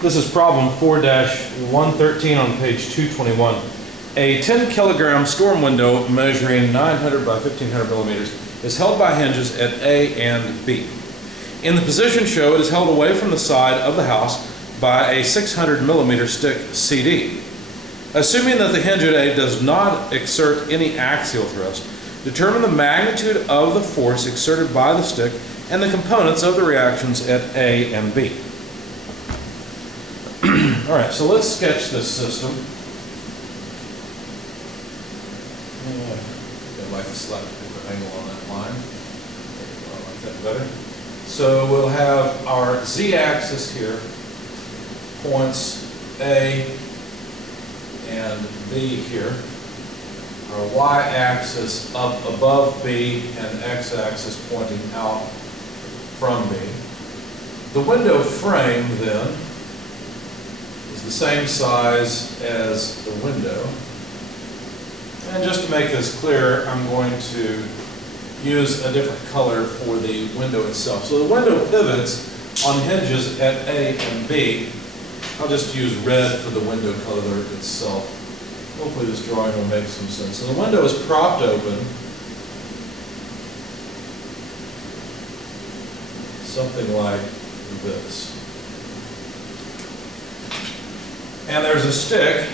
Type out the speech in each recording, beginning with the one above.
This is problem 4-113 on page 221. A 10 kilogram storm window measuring 900 by 1500 millimeters is held by hinges at A and B. In the position shown, it is held away from the side of the house by a 600 millimeter stick CD. Assuming that the hinge at A does not exert any axial thrust, determine the magnitude of the force exerted by the stick and the components of the reactions at A and B. All right, so let's sketch this system. I'd like a slightly different angle on that line. I like that better. So we'll have our z-axis here, points A and B here. Our y-axis up above B and x-axis pointing out from B. The window frame then is the same size as the window. And just to make this clear, I'm going to use a different color for the window itself. So the window pivots on hinges at A and B. I'll just use red for the window color itself. Hopefully this drawing will make some sense. So the window is propped open, something like this. And there's a stick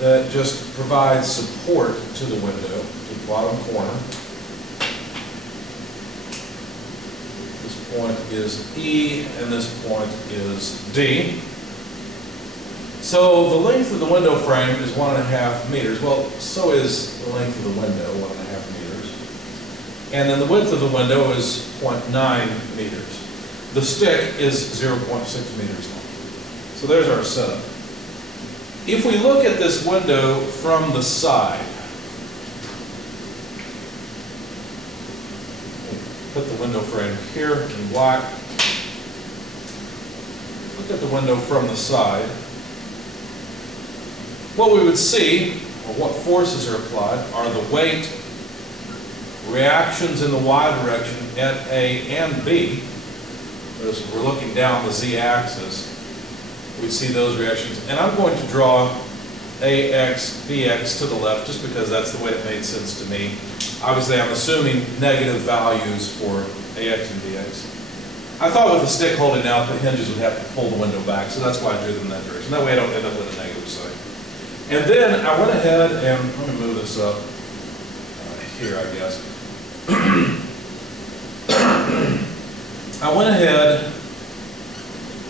that just provides support to the window, to the bottom corner. This point is E, and this point is D. So the length of the window frame is 1.5 meters. Well, so is the length of the window, 1.5 meters. And then the width of the window is 0.9 meters. The stick is 0.6 meters long. So there's our setup. If we look at this window from the side, put the window frame here in black. Look at the window from the side. What we would see, or what forces are applied, are the weight reactions in the y direction at A and B. As we're looking down the z-axis, we see those reactions. And I'm going to draw AX, BX to the left just because that's the way it made sense to me. Obviously, I'm assuming negative values for AX and BX. I thought with the stick holding out, the hinges would have to pull the window back, so that's why I drew them in that direction. That way I don't end up with a negative sign. And then I went ahead and, let me move this up here, I guess. I went ahead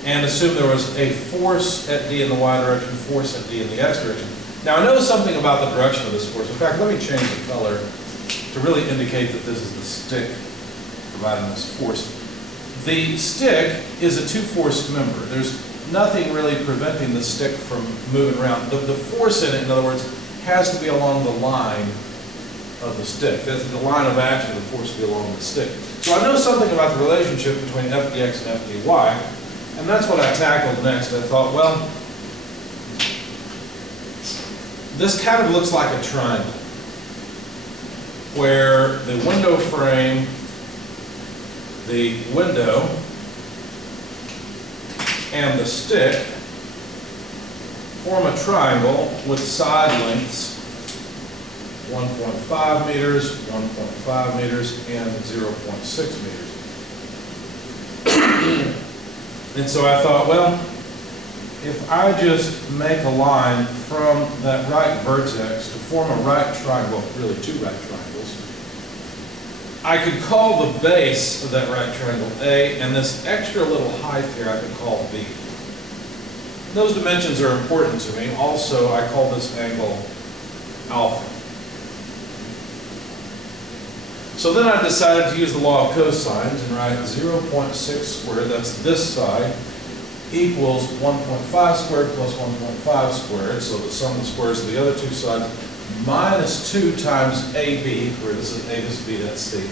and assumed there was a force at D in the y direction, force at D in the x direction. Now I know something about the direction of this force. In fact, let me change the color to really indicate that this is the stick providing this force. The stick is a two-force member. There's nothing really preventing the stick from moving around. The force in it, in other words, has to be along the line of the stick. That's the line of action of the force to be along the stick. So I know something about the relationship between Fdx and Fdy. And that's what I tackled next. I thought, well, this kind of looks like a triangle where the window frame, the window, and the stick form a triangle with side lengths 1.5 meters, 1.5 meters, and 0.6 meters. And so I thought, well, if I just make a line from that right vertex to form a right triangle, really two right triangles, I could call the base of that right triangle A, and this extra little height here I could call B. Those dimensions are important to me. Also, I call this angle alpha. So then I decided to use the law of cosines and write 0.6 squared, that's this side, equals 1.5 squared plus 1.5 squared, so the sum of the squares of the other two sides, minus 2 times AB, where this is A, this is B, that's C.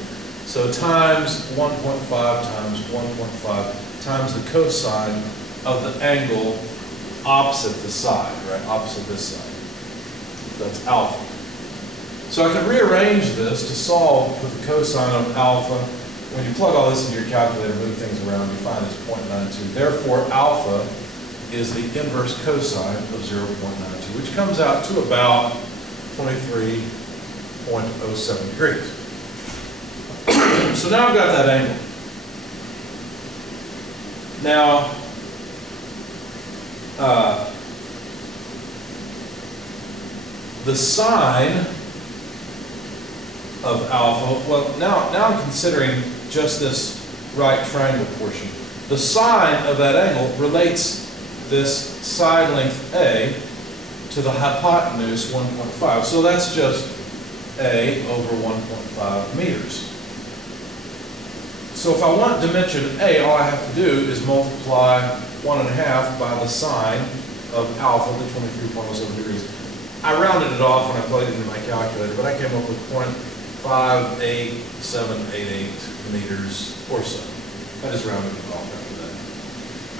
So times 1.5 times 1.5 times the cosine of the angle opposite the side, right, opposite this side. That's alpha. So I can rearrange this to solve for the cosine of alpha. when you plug all this into your calculator, move things around, you find it's 0.92. Therefore, alpha is the inverse cosine of 0.92, which comes out to about 23.07 degrees. So now I've got that angle. Now, the sine of alpha, well, now I'm considering just this right triangle portion. The sine of that angle relates this side length A to the hypotenuse 1.5. So that's just A over 1.5 meters. So if I want dimension A, all I have to do is multiply 1.5 by the sine of alpha, the 23.07 degrees. I rounded it off when I plugged it into my calculator, but I came up with 0.58788 meters or so. I just rounded it off after that.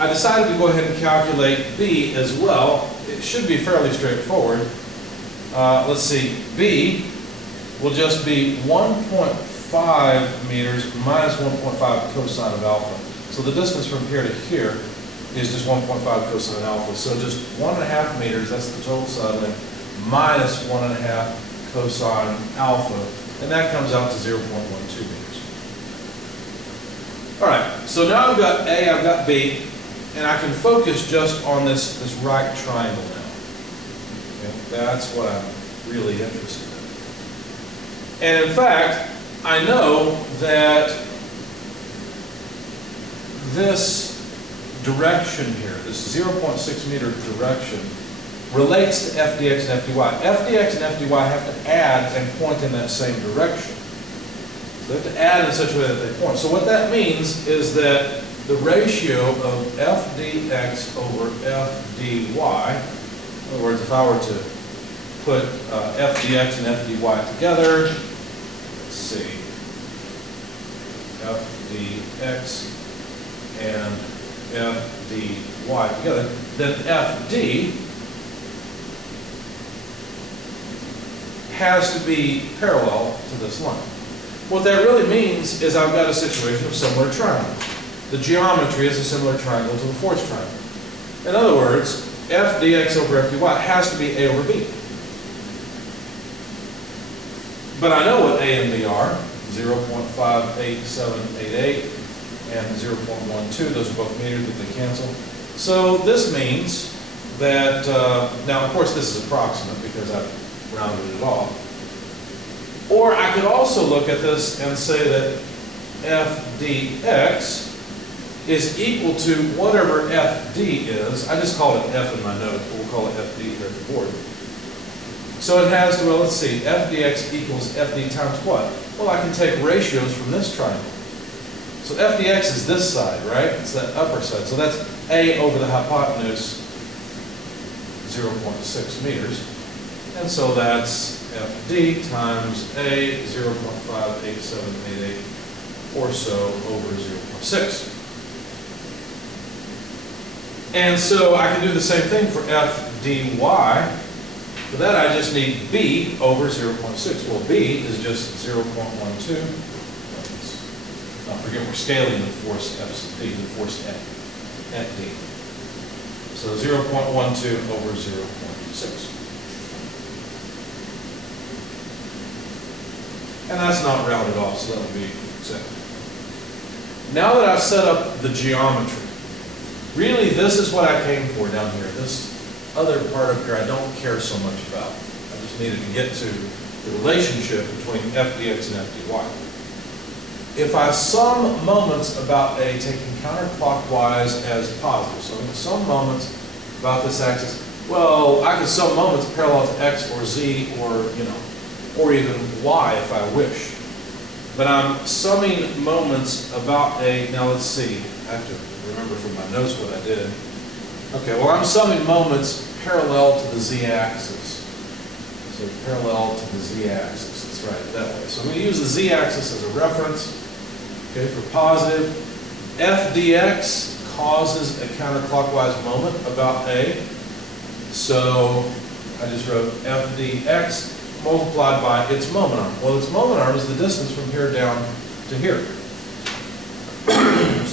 I decided to go ahead and calculate B as well. It should be fairly straightforward. Let's see, B will just be 1.5 meters minus 1.5 cosine of alpha. So the distance from here to here is just 1.5 cosine alpha. So just 1.5 meters, that's the total side length, minus 1.5 cosine alpha, and that comes out to 0.12 meters. All right, so now I've got A, I've got B, and I can focus just on this right triangle now. Okay? That's what I'm really interested in. And in fact, I know that this direction here, this 0.6 meter direction, relates to f dx and f dy. F dx and f dy have to add and point in that same direction. So they have to add in such a way that they point. So what that means is that the ratio of f dx over f dy, in other words, if I were to put f dx and f dy together, let's see, f dx and f dy together, then fd has to be parallel to this line. What that really means is I've got a situation of similar triangles. The geometry is a similar triangle to the forced triangle. In other words, f dx over f dy has to be a over b. But I know what a and b are, 0.58788 and 0.12. Those are both meters, but they cancel. So this means that, now of course this is approximate because I've rounded it off. Or I could also look at this and say that f dx is equal to whatever fd is. I just called it f in my note, but we'll call it fd here at the board. So it has to, well, let's see, f dx equals fd times what? Well, I can take ratios from this triangle. So f dx is this side, right? It's that upper side. So that's a over the hypotenuse, 0.6 meters. And so that's fd times a, 0.58788 or so over 0.6. And so I can do the same thing for f dy. For that I just need b over 0.6. Well, b is just 0.12. Don't forget we're scaling the force fd, the force at d. So 0.12 over 0.6. And that's not rounded off, so that would be exact. Now that I've set up the geometry, really this is what I came for down here. This other part up here I don't care so much about. I just needed to get to the relationship between f dx and f dy. If I sum moments about A taking counterclockwise as positive, so I'm going to sum moments about this axis, well, I could sum moments parallel to x or z or, or even y if I wish. But I'm summing moments about A, now let's see, I have to remember from my notes what I did. Okay, well I'm summing moments parallel to the z-axis. So parallel to the z-axis, let's write it that way. So I'm going to use the z-axis as a reference, okay, for positive. F dx causes a counterclockwise moment about A. So I just wrote f dx multiplied by its moment arm. Well, its moment arm is the distance from here down to here.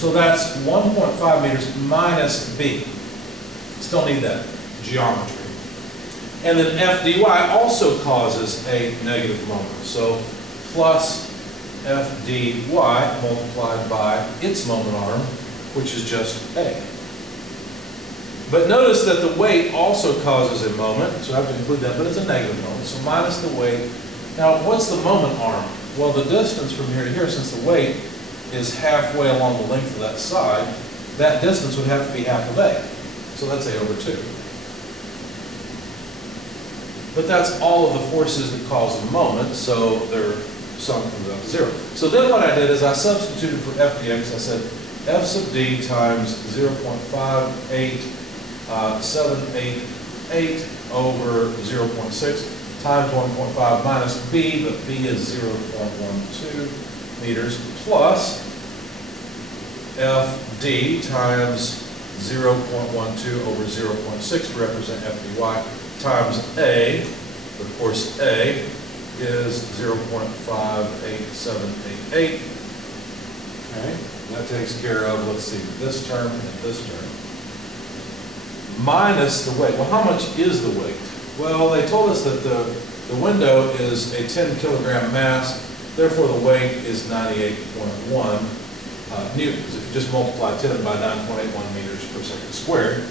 So that's 1.5 meters minus b. Still need that geometry. And then F dy also causes a negative moment. So plus F dy multiplied by its moment arm, which is just A. But notice that the weight also causes a moment, so I have to include that, but it's a negative moment, so minus the weight. Now, what's the moment arm? Well, the distance from here to here, since the weight is halfway along the length of that side, that distance would have to be half of A. So that's A over 2. But that's all of the forces that cause a moment, so their sum comes out to 0. So then what I did is I substituted for f dx. I said f sub d times 0.58788 over 0.6 times 1.5 minus b, but b is 0.12 meters, plus f d times 0.12 over 0.6 to represent f dy times a. Of course, a is 0.58788. Okay, that takes care of, let's see, this term and this term. Minus the weight. Well, how much is the weight? Well, they told us that the window is a 10 kilogram mass, therefore the weight is 98.1 newtons. If you just multiply 10 by 9.81 meters per second squared.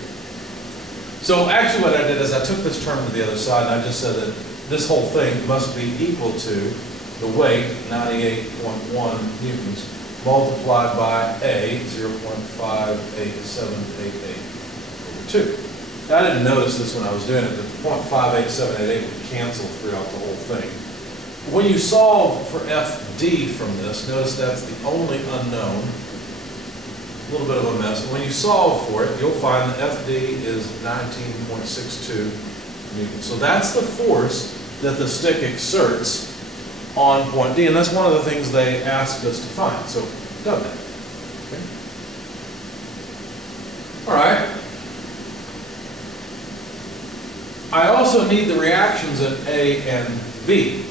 So actually what I did is I took this term to the other side and I just said that this whole thing must be equal to the weight, 98.1 newtons, multiplied by A, 0.58788 over 2. Now, I didn't notice this when I was doing it, but the 0.58788 would cancel throughout the whole thing. When you solve for FD from this, notice that's the only unknown. A little bit of a mess. When you solve for it, you'll find that FD is 19.62 newtons. So that's the force that the stick exerts on point D, and that's one of the things they asked us to find. So, done that. Okay. All right. I also need the reactions at A and B.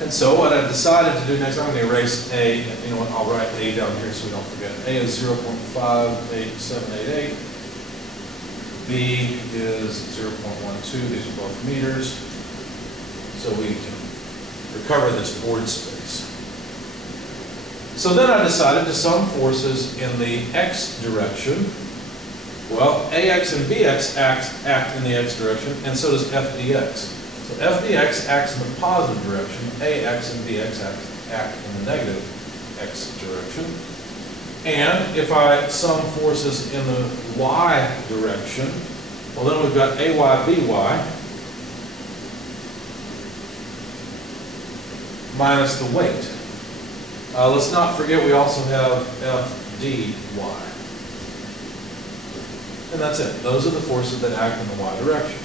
And so what I decided to do next, I'm going to erase A, and you know what, I'll write A down here so we don't forget. A is 0.58788. B is 0.12, these are both meters. So we can recover this board space. So then I decided to sum forces in the x direction. Well, AX and BX act in the x direction, and so does FDX. So FDX acts in the positive direction, AX and BX act in the negative x direction. And if I sum forces in the y direction, well then we've got AY, BY minus the weight. Let's not forget we also have FDY. And that's it. Those are the forces that act in the y direction.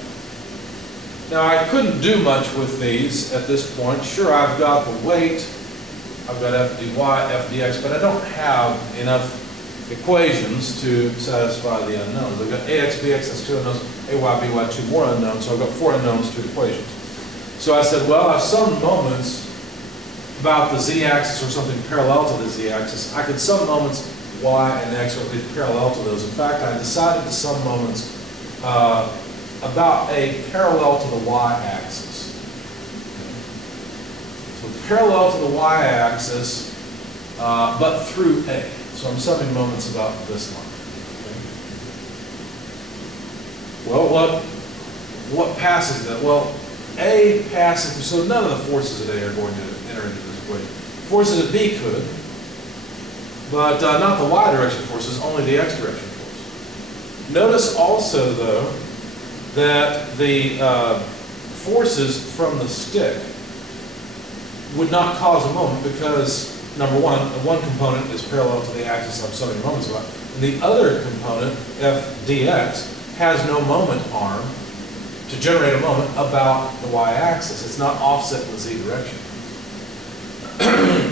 Now, I couldn't do much with these at this point. Sure, I've got the weight, I've got FDY, FDX, but I don't have enough equations to satisfy the unknowns. I've got AX, BX, that's 2 unknowns, AY, BY, 2 more unknowns, so I've got 4 unknowns, 2 equations. So I said, well, I've summed moments about the z-axis or something parallel to the z-axis. I could sum moments y and x or at least parallel to those. In fact, I decided to sum moments about a parallel to the y-axis. So parallel to the y-axis, but through A. So I'm summing moments about this line. Okay. Well, what passes that? Well, A passes through, so none of the forces at A are going to enter into this equation. Forces at B could, but not the y direction forces, only the x direction force. Notice also, though, that the forces from the stick would not cause a moment because, number one component is parallel to the axis I'm summing moments about, and the other component, f dx, has no moment arm to generate a moment about the y-axis. It's not offset in the z direction.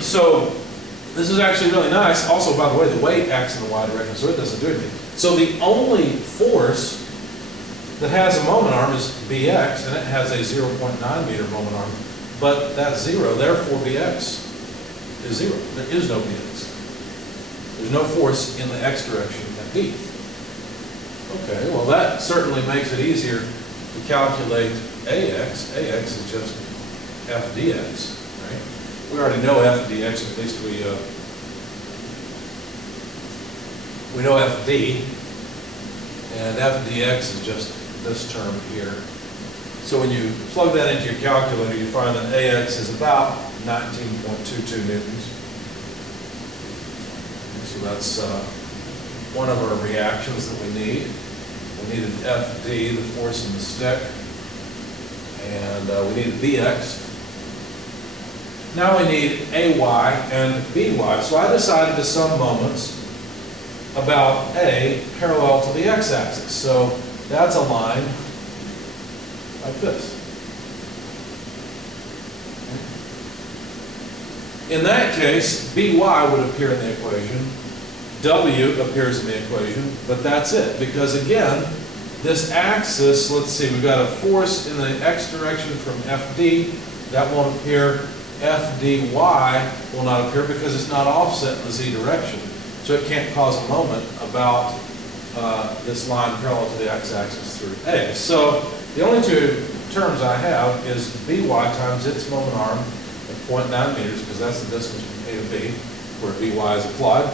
So this is actually really nice. Also, by the way, the weight acts in the y direction, so it doesn't do anything. So the only force that has a moment arm is Bx, and it has a 0.9 meter moment arm, but that's 0, therefore Bx is 0. There is no Bx. There's no force in the x direction at B. Okay, well that certainly makes it easier to calculate AX. AX is just F dx, right? We already know F dx, at least we know FD, and F dx is just this term here. So when you plug that into your calculator, you find that AX is about 19.22 newtons. So that's one of our reactions that we need. We needed FD, the force in the stick, and we needed BX. Now we need AY and BY. So I decided to sum moments about A parallel to the x-axis. So that's a line like this. In that case, BY would appear in the equation, W appears in the equation, but that's it. Because again, this axis, let's see, we've got a force in the x direction from FD, that won't appear. FDY will not appear because it's not offset in the z direction. So it can't cause a moment about this line parallel to the x-axis through A. So the only two terms I have is BY times its moment arm at 0.9 meters, because that's the distance from A to B, where BY is applied.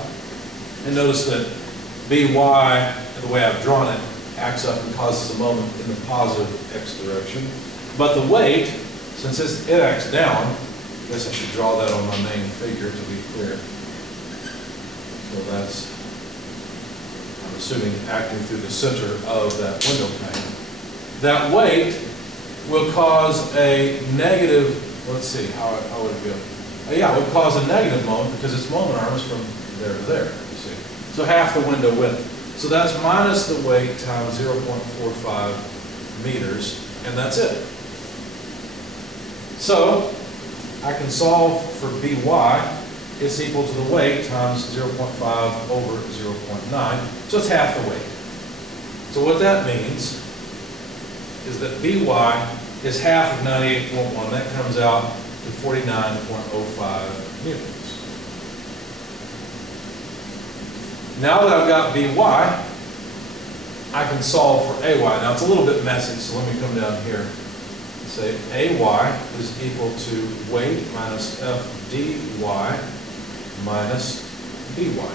And notice that BY, the way I've drawn it, acts up and causes a moment in the positive x direction. But the weight, since it acts down, I guess I should draw that on my main figure to be clear. So that's, I'm assuming, acting through the center of that window pane. That weight will cause a negative, let's see, how would it go? Yeah, it would cause a negative moment because its moment arm is from there to there, you see. So half the window width. So that's minus the weight times 0.45 meters, and that's it. So I can solve for BY. It's equal to the weight times 0.5 over 0.9, so it's half the weight. So what that means is that BY is half of 98.1. That comes out to 49.05 newtons. Now that I've got BY, I can solve for AY. Now it's a little bit messy, so let me come down here and say AY is equal to weight minus FDY minus BY.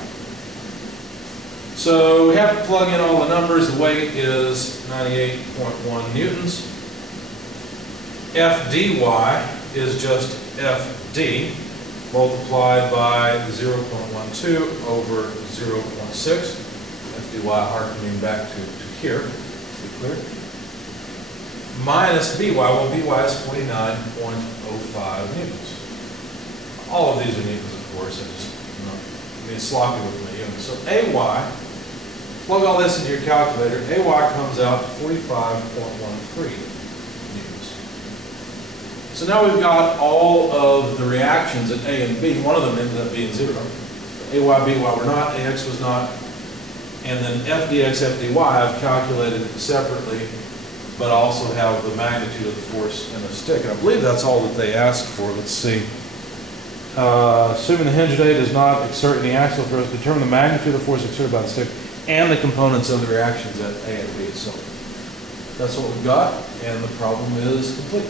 So we have to plug in all the numbers. The weight is 98.1 newtons. FDY is just FD multiplied by 0.12 over 0.6. FDY harkening back to here, to be clear. Minus BY, well BY is 49.05 newtons. All of these are newtons, of course, I just, being sloppy with my units. So AY, plug all this into your calculator, AY comes out to 45.13 newtons. So now we've got all of the reactions at A and B. One of them ended up being 0. AY, BY were not, AX was not, and then FDX, FDY I've calculated separately, but also have the magnitude of the force in the stick. And I believe that's all that they asked for. Let's see. Assuming the hinge day does not exert any axial force, determine the magnitude of the force exerted by the stick and the components of the reactions at A and B. So that's what we've got, and the problem is complete.